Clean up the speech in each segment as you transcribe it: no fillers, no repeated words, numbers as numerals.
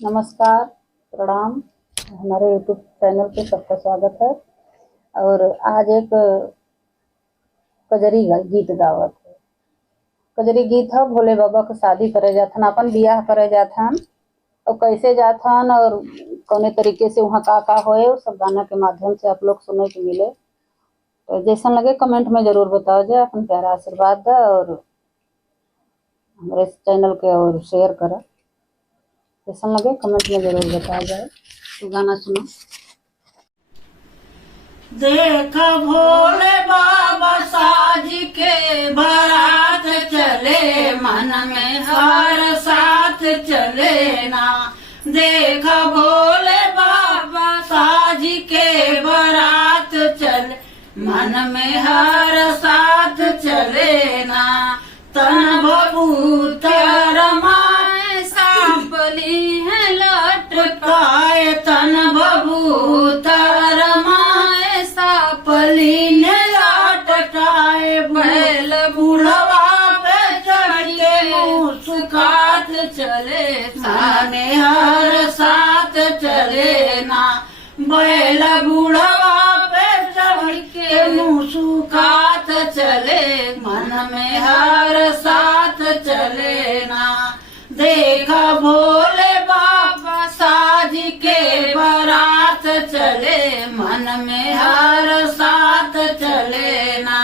नमस्कार, प्रणाम। हमारे यूट्यूब चैनल पे सबका स्वागत है। और आज एक कजरी गीत गावत है। कजरी गीत है, भोले बाबा के शादी करे जाथन, अपन बियाह करे जाथन और कैसे जाथन और कौने तरीके से वहाँ का होए, उस सब गाना के माध्यम से आप लोग सुने के मिले। तो जैसा लगे कमेंट में जरूर बताओ जाए, अपन प्यारा आशीर्वाद दे और हमारे चैनल के और शेयर करें। कैसा लगे कमेंट में जरूर बताया जाए। तो गाना सुनो। देख भोले बाबा साज के बारात चले, मन में हर साथ चले ना। देख भोले बाबा साज के बारात चले, मन में हर साथ चले ना। तन बबूत रमाए सांपली है लटकाए, तन बबूत रमाए सांपली ने लटकाए। बैल बुढ़वा पे चढ़ के मुस्कात चले, साने हर साथ चले ना। बैल बुढ़वा पे चढ़ के मुस्कात चले, मन में हर साथ चले ना। देखा भोले बाबा साज के बारात चले, मन में हर साथ चले ना।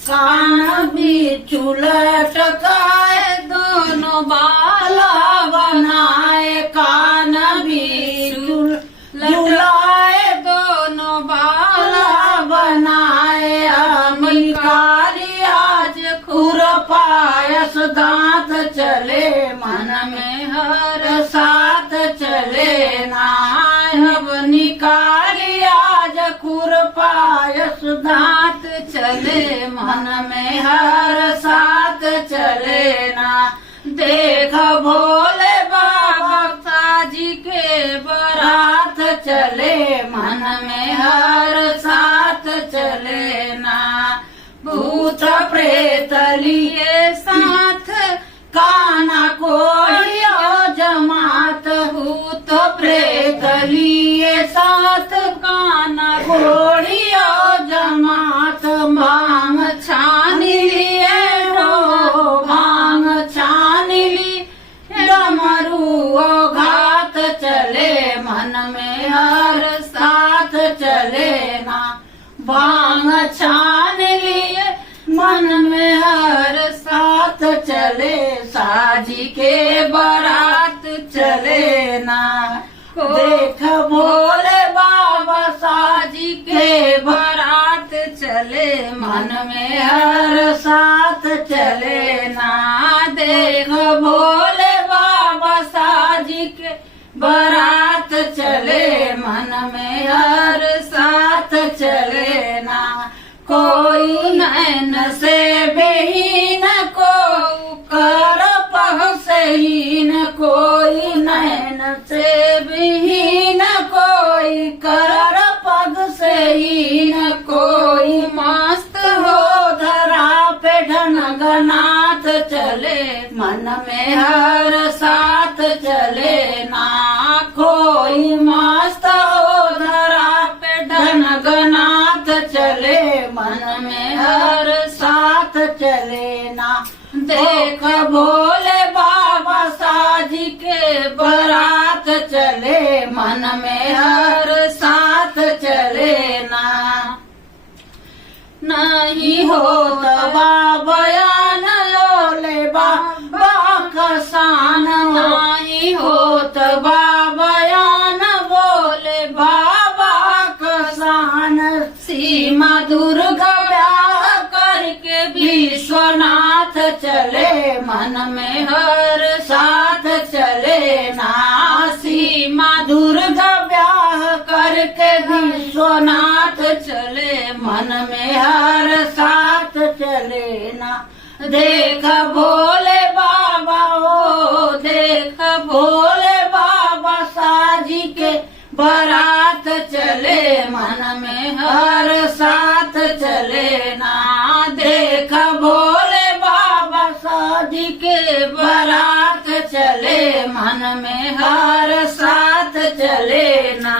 कान बिच्छू लटकाए, दोनों बाला बनाए, कान बिच्छू झुलाए, दोनों बाला बनाए। अमलिकारी आज खुरपायस दांत चले, मन में हर साथ चले ना। अमलिकारी आज खुरपायस दांत चले, मन में हर साथ चले ना। देख भोले बाबा साजी के बारात चले, मन में हर साथ चले ना। भूत प्रेत लिए साथ काना कोड़ियो जमात, भूत प्रेत लिए साथ काना कोड़ियो जमात। भांग छान लिए रो भांग छान ली, डमरू घात चले, मन में हर साथ चले ना। भांग छान लिए मन में हर साथ चले, साजी के बारात चले ना। देख भोले बाबा साजी के बारात चले, मन में हर साथ चले ना। देख भोले बाबा साजी के बारात चले, मन में हर साथ चले ना। कोई नैन से बेहीन को कर पग से हीन, कोई नैन से बेहीन कोई कर पग से हीन। कोई मस्त हो धरा पे ढनगनाथ चले, मन में हर साथ चले ना। कोई मस्त हो धरा पे ढनगनाथ चले, मन में हर साथ चले ना। देख भोले बाबा साजी के बारात चले, मन में हर साथ चले ना। नहीं होत बयान लोले बाबा का शान, नहीं होत बयान बोले बाबा का शान। सीमा दुर्गा ब्याह करके विश्वनाथ चले, मन में हर साथ चले ना। सीमा दुर्गा ब्याह करके विश्वनाथ चले, मन में हर साथ चले ना। देख भोले बाबा ओ देख भोले बाबा साजी के बारात चले, मन में हर साथ चले ना। देख भोले बाबा साजी के बारात चले, मन में हर साथ चले ना।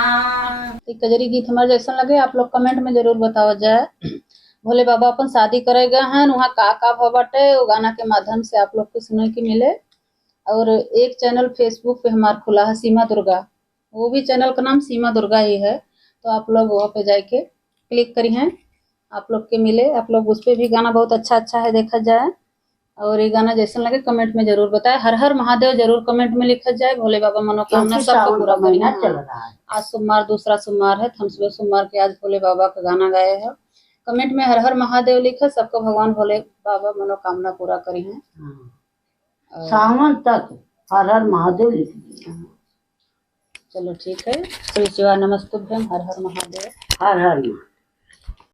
ये कजरी गीत हमारे जैसा लगे आप लोग कमेंट में जरूर बताओ जाए। भोले बाबा अपन शादी करे गए हैं, वहाँ का भाव बाटे वो गाना के माध्यम से आप लोग को सुनने की मिले। और एक चैनल फेसबुक पे हमारा खुला है सीमा दुर्गा, वो भी चैनल का नाम सीमा दुर्गा ही है, तो आप लोग वहाँ पे जाके क्लिक करी हैं, आप लोग के मिले। आप लोग उस पर भी गाना बहुत अच्छा अच्छा है देखा जाए। और ये गाना जैसा लगे कमेंट में जरूर बताए। हर हर महादेव जरूर कमेंट में लिखा जाए। भोले बाबा मनोकामना सबको पूरा महीना करें। चल रहा है। आज सोमवार दूसरा सोमवार है, हम सुबह सोमवार के आज भोले बाबा का गाना गाए हैं। कमेंट में हर हर महादेव लिखा, सबको भगवान भोले बाबा मनोकामना पूरा करी है। सावन तक हर हर महादेव लिख दिया। चलो ठीक है। श्री शिवा नमस्तुभ्यम। हर हर महादेव। हर हर महादेव।